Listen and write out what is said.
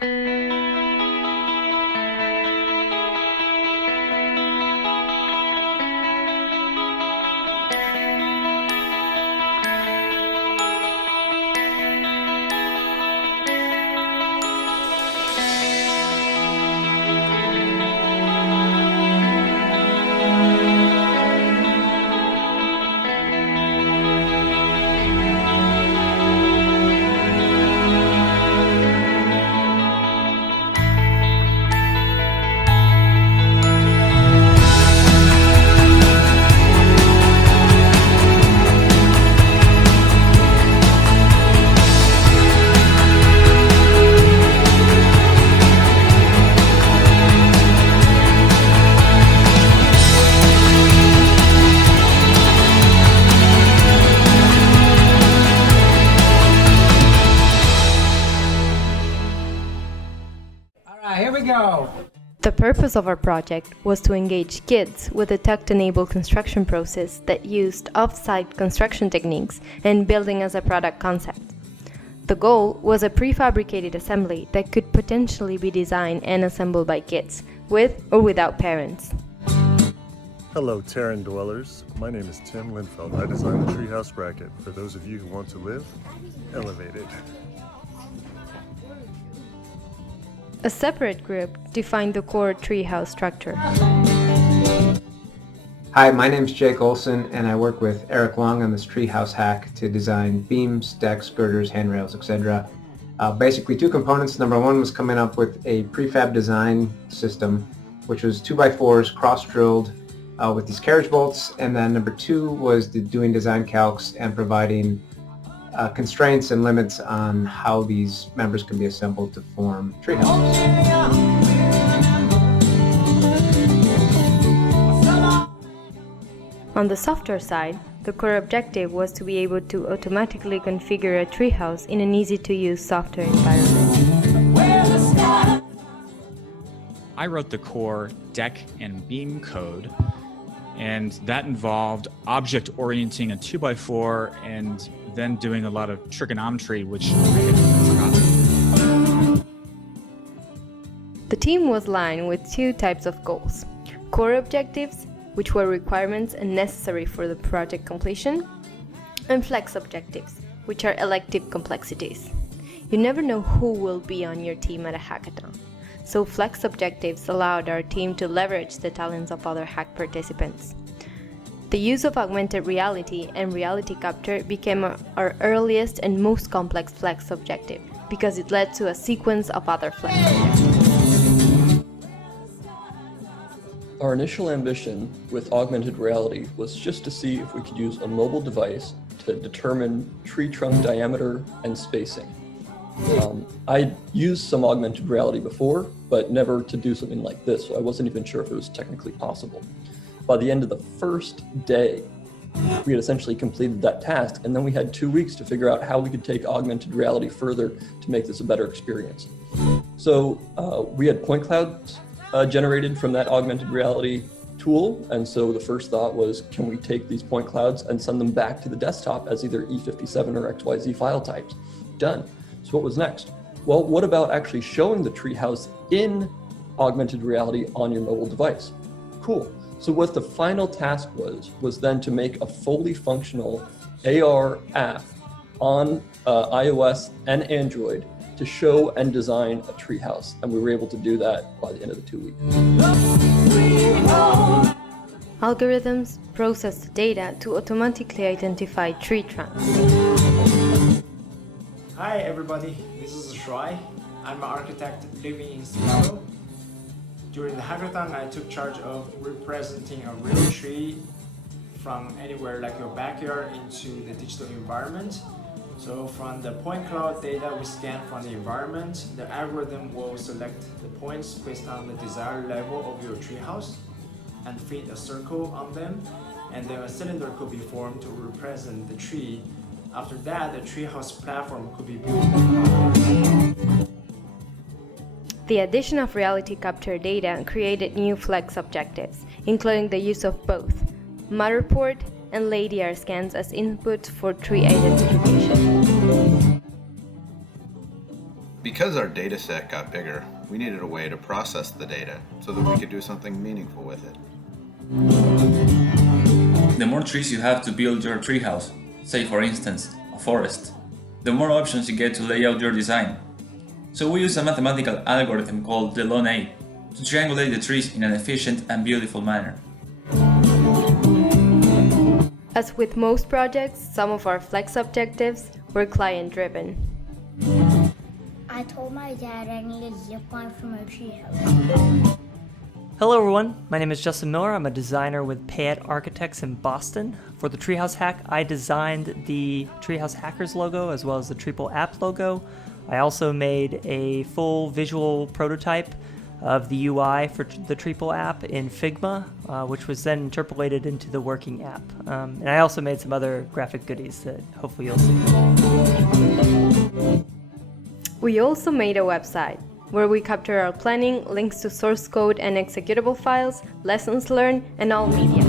Here we go. The purpose of our project was to engage kids with a tech-enabled construction process that used off-site construction techniques and building as a product concept. The goal was a prefabricated assembly that could potentially be designed and assembled by kids, with or without parents. Hello, Terran dwellers. My name is Tim Lindfeld. I designed the treehouse bracket for those of you who want to live elevated. A separate group defined the core treehouse structure. Hi, my name's Jake Olson, and I work with Eric Long on this treehouse hack to design beams, decks, girders, handrails, etc. Basically two components. Number one was coming up with a prefab design system, which was 2x4s cross-drilled with these carriage bolts, and then number two was doing design calcs and providing constraints and limits on how these members can be assembled to form treehouses. On the software side, the core objective was to be able to automatically configure a treehouse in an easy-to-use software environment. I wrote the core deck and beam code, and that involved object orienting a 2x4 and then doing a lot of trigonometry, which I had forgotten. The team was aligned with two types of goals: core objectives, which were requirements and necessary for the project completion, and flex objectives, which are elective complexities. You never know who will be on your team at a hackathon, so flex objectives allowed our team to leverage the talents of other hack participants. The use of augmented reality and reality capture became our earliest and most complex flex objective because it led to a sequence of other flex objectives. Our initial ambition with augmented reality was just to see if we could use a mobile device to determine tree trunk diameter and spacing. I'd used some augmented reality before, but never to do something like this, so I wasn't even sure if it was technically possible. By the end of the first day, we had essentially completed that task, and then we had 2 weeks to figure out how we could take augmented reality further to make this a better experience. So we had point clouds generated from that augmented reality tool, and so the first thought was, can we take these point clouds and send them back to the desktop as either E57 or XYZ file types? Done. So what was next? Well, what about actually showing the treehouse in augmented reality on your mobile device? Cool. So what the final task was then to make a fully functional AR app on iOS and Android to show and design a treehouse. And we were able to do that by the end of the 2 weeks. Algorithms process the data to automatically identify tree trunks. Hi everybody, this is Shuai. I'm an architect living in Seattle. During the hackathon, I took charge of representing a real tree from anywhere like your backyard into the digital environment. So from the point cloud data we scan from the environment, the algorithm will select the points based on the desired level of your treehouse and fit a circle on them, and then a cylinder could be formed to represent the tree. After that, the treehouse platform could be built. The addition of reality capture data created new flex objectives, including the use of both Matterport and LiDAR scans as inputs for tree identification. Because our data set got bigger, we needed a way to process the data so that we could do something meaningful with it. The more trees you have to build your treehouse, say for instance, a forest, the more options you get to lay out your design. So we use a mathematical algorithm called the Lone A to triangulate the trees in an efficient and beautiful manner. As with most projects, some of our flex objectives were client-driven. I told my dad I needed a zip line for my treehouse. Hello everyone, my name is Justin Miller. I'm a designer with Payette Architects in Boston. For the Treehouse Hack, I designed the Treehouse Hackers logo as well as the Triple App logo. I also made a full visual prototype of the UI for the Triple App in Figma, which was then interpolated into the working app. And I also made some other graphic goodies that hopefully you'll see. We also made a website where we capture our planning, links to source code and executable files, lessons learned, and all media.